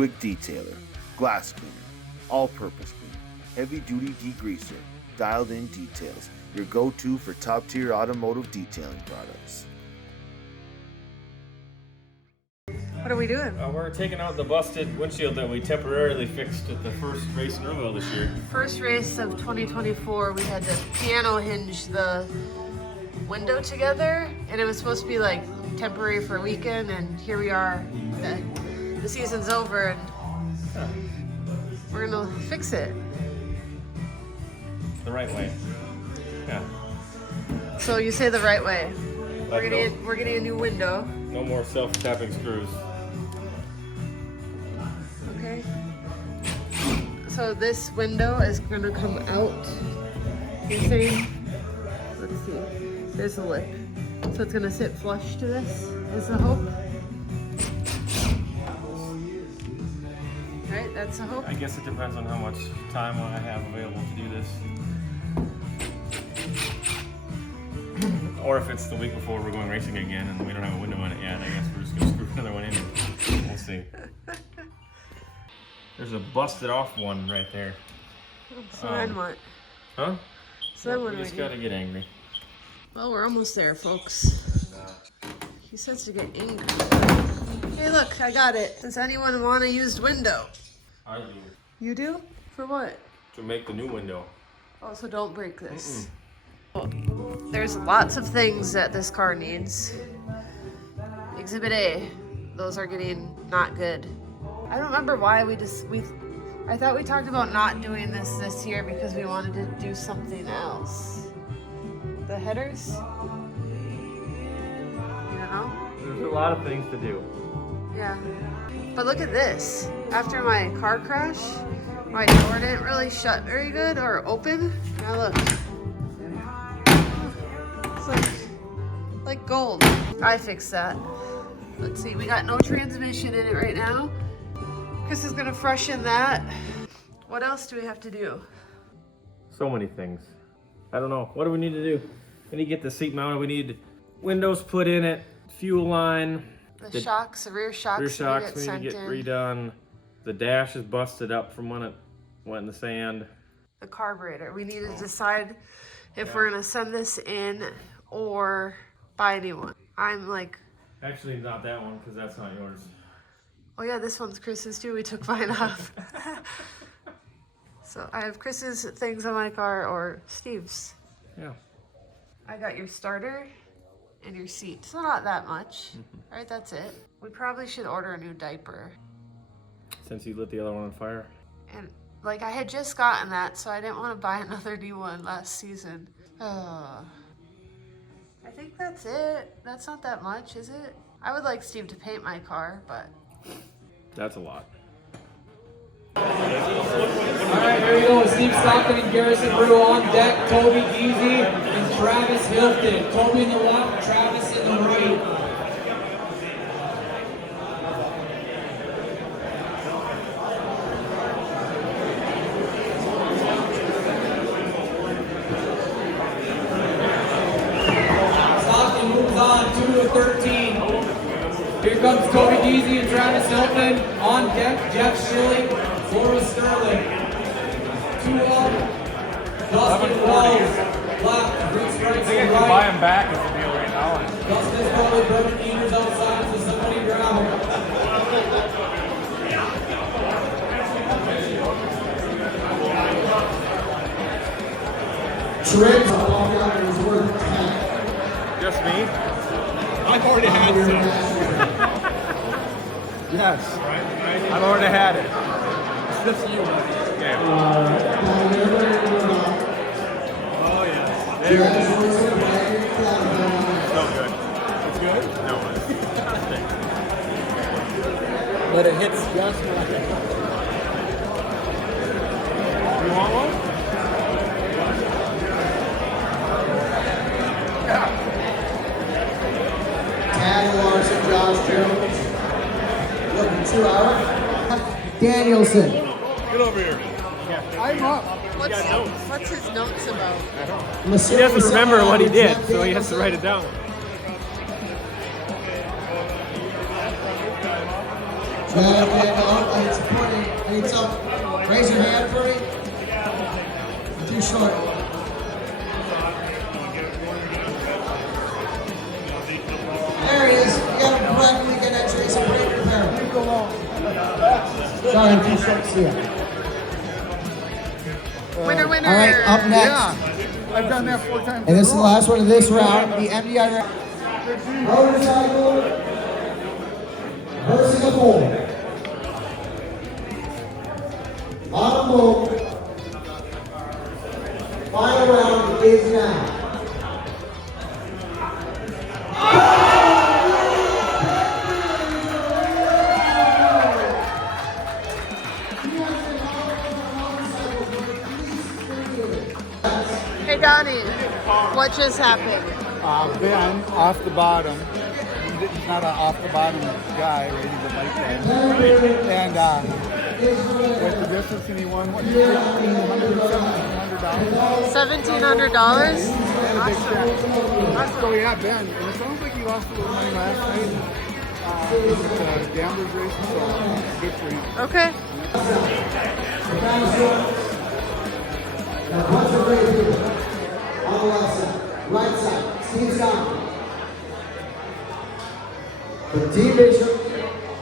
quick detailer, glass cleaner, all-purpose cleaner, heavy-duty degreaser, dialed-in details, your go-to for top-tier automotive detailing products. What are we doing? We're taking out the busted windshield that we temporarily fixed at the first race in Riverville this year. First race of 2024, we had to piano hinge the window together, and it was supposed to be like temporary for a weekend, and here we are. The season's over, and we're gonna fix it. The right way. Yeah. So you say the right way. Like We're getting a new window. No more self-tapping screws. Okay. So this window is gonna come out. You're saying? Let's see. There's a lip. So it's gonna sit flush to this, is the hope. Right, that's the hope. I guess it depends on how much time I have available to do this. Or if it's the week before we're going racing again and we don't have a window on it yet, I guess we're just gonna screw another one in. We'll see. There's a busted off one right there. So then what? Huh? So then what We do we just do? gotta get angry. Well, we're almost there, folks. He says to get angry. Hey, look, I got it. Does anyone want a used window? I do. You do? For what? To make the new window. Oh, so don't break this. There's lots of things that this car needs. Exhibit A, those are getting not good. I don't remember why I thought we talked about not doing this year because we wanted to do something else. The headers? You know? There's a lot of things to do. Yeah. But look at this. After my car crash, my door didn't really shut very good or open. Now look. It's like gold. I fixed that. Let's see, we got no transmission in it right now. Chris is gonna freshen that. What else do we have to do? So many things. I don't know. What do we need to do? We need to get the seat mounted. We need windows put in it, fuel line. The shocks, the rear shocks, Rear shocks we need to sent get in. redone. The dash is busted up from when it went in the sand. The carburetor. We need to decide if we're gonna send this in or buy a new one. I'm like, Actually, not that one because that's not yours. oh yeah, this one's Chris's too. We took mine off. So I have Chris's things on my car or Steve's. Yeah. I got your starter and your seat. So not that much, right? That's it. We probably should order a new diaper. Since you lit the other one on fire. And like I had just gotten that, so I didn't want to buy another new one last season. I think that's it. That's not that much, is it? I would like Steve to paint my car, but... That's a lot. Alright, here we go. Steve Stockton and Garrison Brew on deck. Toby Easy and Travis Hilton. Toby in the left, Travis in the right. Stockton moves on, 2 to 13. Here comes Toby Deasy and Travis Hilton. On deck, Jeff Schilling, Laura Sterling. 2 up, Dustin Wells, left, Rick Strikes to the right. Buy him back if the deal right now. Dustin is probably Bourbon Eaters outside, so somebody grab him. Triggs, is worth 10. Just me? I've already had some. Yes. I've already had it. It's just you, buddy. Yeah. Oh, yeah. There it is. No good. It's good? No. But it hits just right. You want one? Tad Larson, Josh Jones. Looking 2 hours. Danielson. Get over here. I'm up. What's his notes about? He doesn't remember what he did, so he has to write it down. Danielle, short. There he is. You got him correctly. Get that Jason brake repair. Sorry, I'm too short to see it. Winner, winner. All right, up next. Yeah, I've done that 4 times. And this is the last one of this round, the MDI round. Motorcycle versus a bull. On a bull. Final round is now. Hey Donnie, what just happened? Ben off the bottom. He's not an off the bottom guy, right? He's a bike guy. And with the distance, and he won what? $1,700. $1,700? So yeah, Ben. And it sounds like he lost a little money last night. It's a gambler's race, so good for him. Okay. On the left side, right side, Steve Scott. The Team Bishop,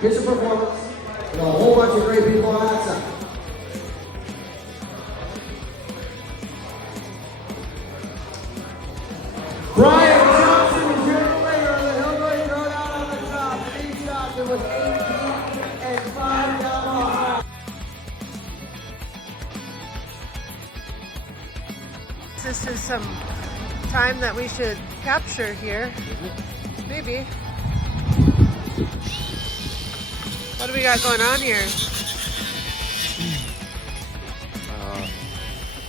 Bishop Performance, and a whole bunch of great people on that side. Brian Johnson is here to later on the Hillbilly Throwdown on the top. Steve Johnson was 18 and 5 down on. This is some time that we should capture here. Maybe. What do we got going on here?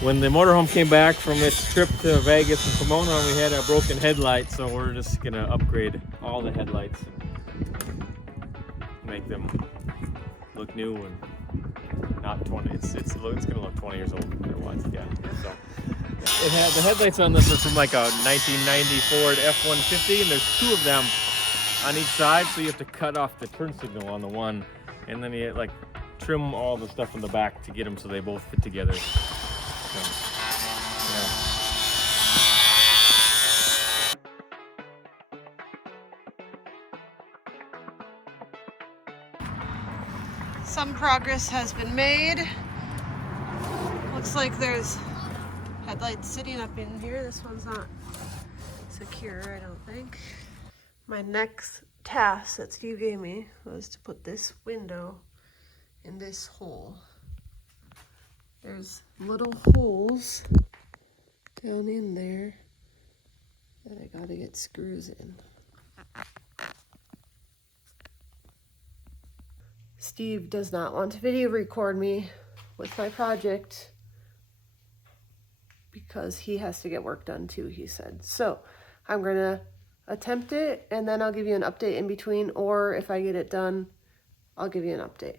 When the motorhome came back from its trip to Vegas and Pomona, we had a broken headlight, so we're just gonna upgrade all the headlights and make them look new and not 20. It's gonna look 20 years old otherwise. Yeah. So the headlights on this are from like a 1990 Ford F-150, and there's 2 of them on each side, so you have to cut off the turn signal on the one, and then you like trim all the stuff in the back to get them so they both fit together. So, yeah. Some progress has been made. Looks like there's headlights sitting up in here. This one's not secure, I don't think. My next task that Steve gave me was to put this window in this hole. There's little holes down in there that I gotta get screws in. Steve does not want to video record me with my project because he has to get work done too, he said. So I'm gonna attempt it and then I'll give you an update in between, or if I get it done, I'll give you an update.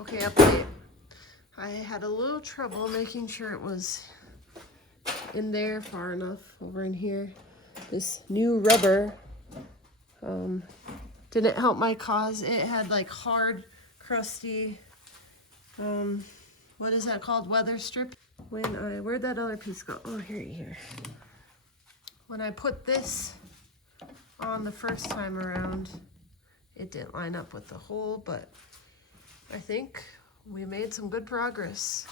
Okay, update. I had a little trouble making sure it was in there far enough over in here. This new rubber didn't help my cause. It had like hard, crusty, what is that called? Weather strip. Where'd that other piece go? Oh, here. When I put this on the first time around, it didn't line up with the hole, but I think we made some good progress.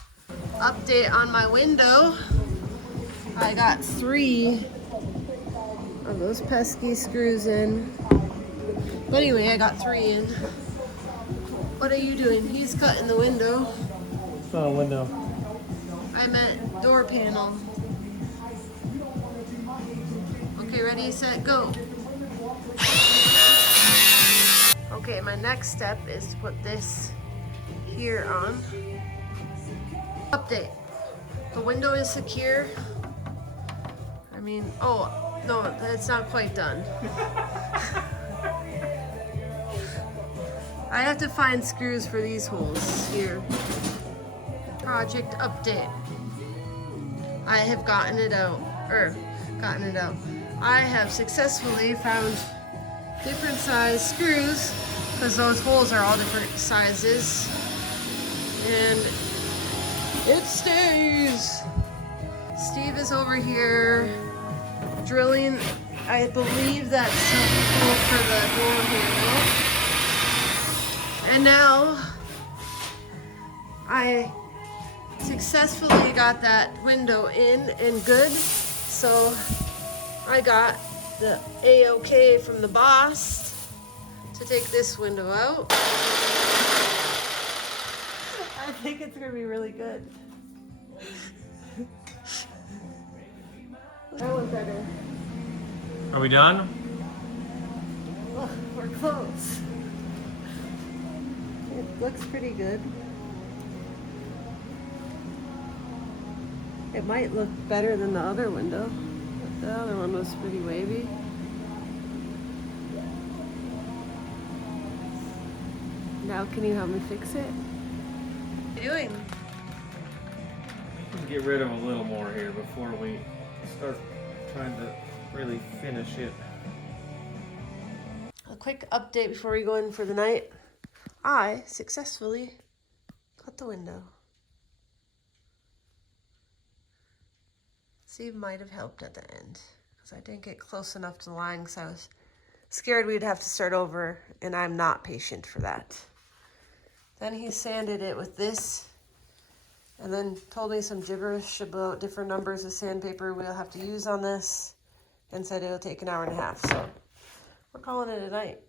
Update on my window. I got 3 of those pesky screws in. But anyway, I got 3 in. What are you doing? He's cutting the window. It's not a window. I meant door panel. Okay, ready, set, go. Okay, my next step is to put this here on. Update. The window is secure. I mean, oh, no, it's not quite done. I have to find screws for these holes here. Project update. I have gotten it out. I have successfully found different size screws because those holes are all different sizes. And it stays. Steve is over here drilling, I believe that's something for the door handle. And now I successfully got that window in and good. So I got the A-OK from the boss to take this window out. I think it's gonna be really good. That one's better. Are we done? Look, we're close. It looks pretty good. It might look better than the other window. The other one was pretty wavy. Now can you help me fix it? What are you doing? Get rid of a little more here before we start trying to really finish it. A quick update before we go in for the night. I successfully cut the window. Steve might have helped at the end because I didn't get close enough to the line because I was scared we'd have to start over, and I'm not patient for that. Then he sanded it with this and then told me some gibberish about different numbers of sandpaper we'll have to use on this and said it'll take an hour and a half. So we're calling it a night.